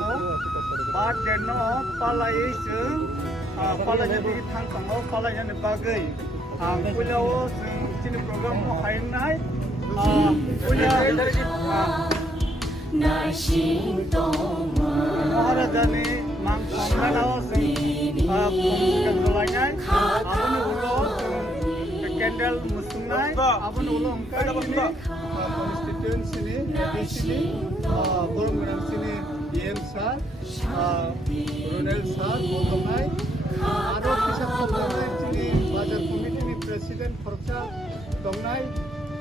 mo ba deno palai sung palai ni thang tang palai ni bagai pulau sung sini program mo hai nai Maharaja ni mang samrana sung kalainya abun ulo candle musungai abun ulo angka ini constituency ni sini Boromir sini EM sir Ronald sir Bodomai aro kisah Bodomai sini bazar committee ni president Khorcha Dongnai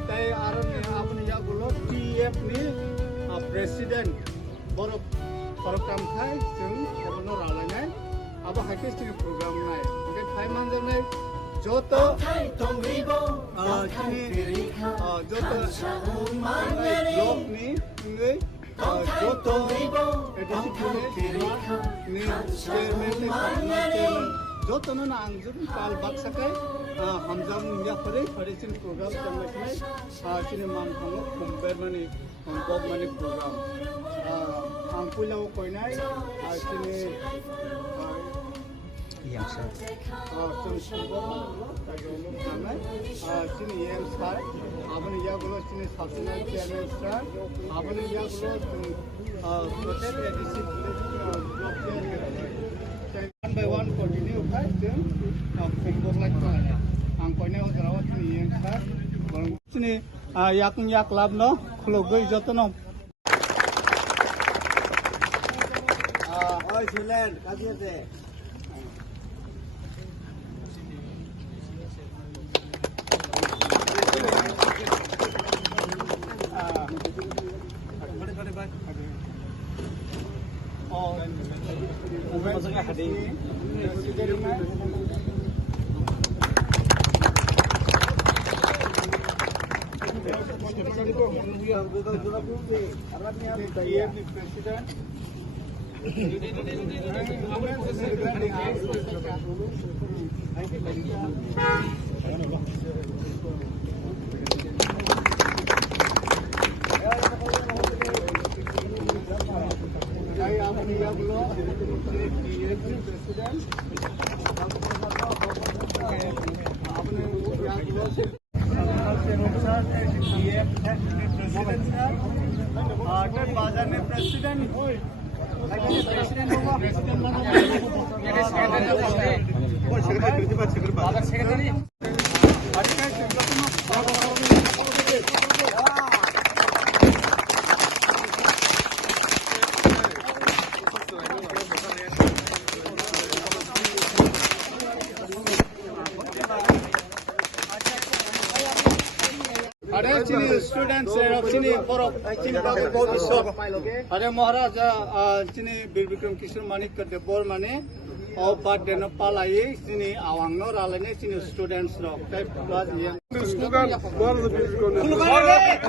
tai aro ni abun ya gulo PF ni president Borok program khai sung abono ralanai abo hakis ni program nai okay thai manjar mai joto joto blog ni ngai joto ni chairman ni chairman joto na angjum kal baksakai hamjam ya pare sin program chamlai sini man thang kumber mani bog mani program angpulau koinai sini yang sir sini EM sir abon ya gulo sini subnational chairman sir abon ya gulo total edisi block chairman one by one continue kai kumbok like ang koinai ujarawa sini EM sir sini yak lab no khulogoi jotono oi sulen kajiate students sini borok sini bagai बहुत इसो अरे महाराजा sini Bir Bikram Kishore Manik के देवर माने और बात देना पालाई sini awang no ralane sini students ro kai plus ये slogan Maharaja Bir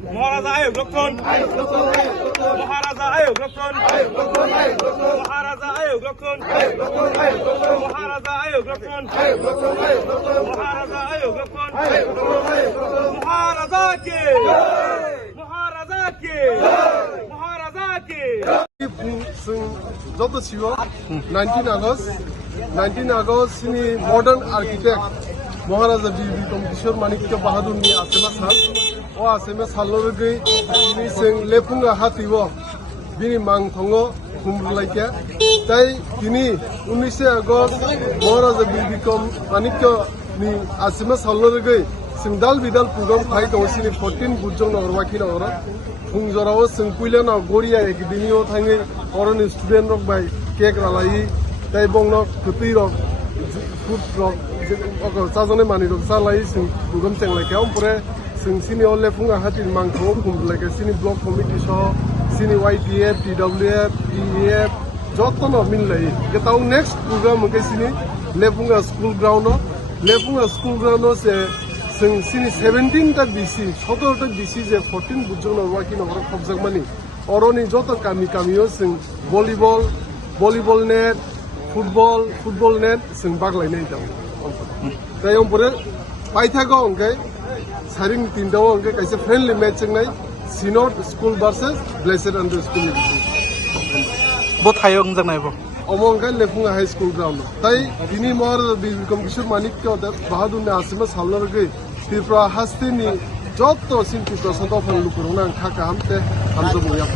Maharaja ayo Glokton Maharaja ayo Glokton Maharaja ayo Glokton Maharaja ayo Glokton Maharaja ayo Glokton Maharaja ke Maharaja ke Maharaja ke Joto Siwa 19 August sini modern architect Maharaja Bir Bikram Kishore Manik Bahadur ni asema sal o asema salorgai ni sing lepunga hatiwo bini mang thongo khumlaika tai kini 19 August Maharaja Bir Bikram Manik ni asema salorgai singdal bidal program khai to sini 14 bujong norwaki nora phungjorao singpuila na goria academy o thangi foreign student rok bai cake ralai tai bongno kupi rok food rok sajone mani rok salai sing program chenglai ka ompore sing sini ole funga hatin mangtho kumlai ka sini block committee so sini YPF TWF EF যতন মিললাই গেতাও next programme গেছিনি লেপুঙ্গা school ground সে সিনি 17টা BC 17টা BC যে 14 বুঝুন ওয়াকি নহর খবজাকমানি অরনি যত কামিও जों volleyball net football net जों बागलायनाय दं তাই ওপরে পাইথাগো অঙ্কে সারিং তিনটাও অঙ্কে কাইছে ফ্রেন্ডলি ম্যাচ जोंनाय সিনট স্কুল ভার্সেস ব্লেসেড আন্ডার school bo thayong jang nai bo অমঙ্কে লেপুঙ্গা হাই স্কুল গ্রাউন্ড তাই দিনী মর বিক্রম কিশোর মানিক্য বাহাদুর নে আসিমা সালরগে ত্রিপুরা হাস্তিনি যত সিনটি প্রসন্ত ফল লুকুরনা খাকা হামতে হামতো মুয়া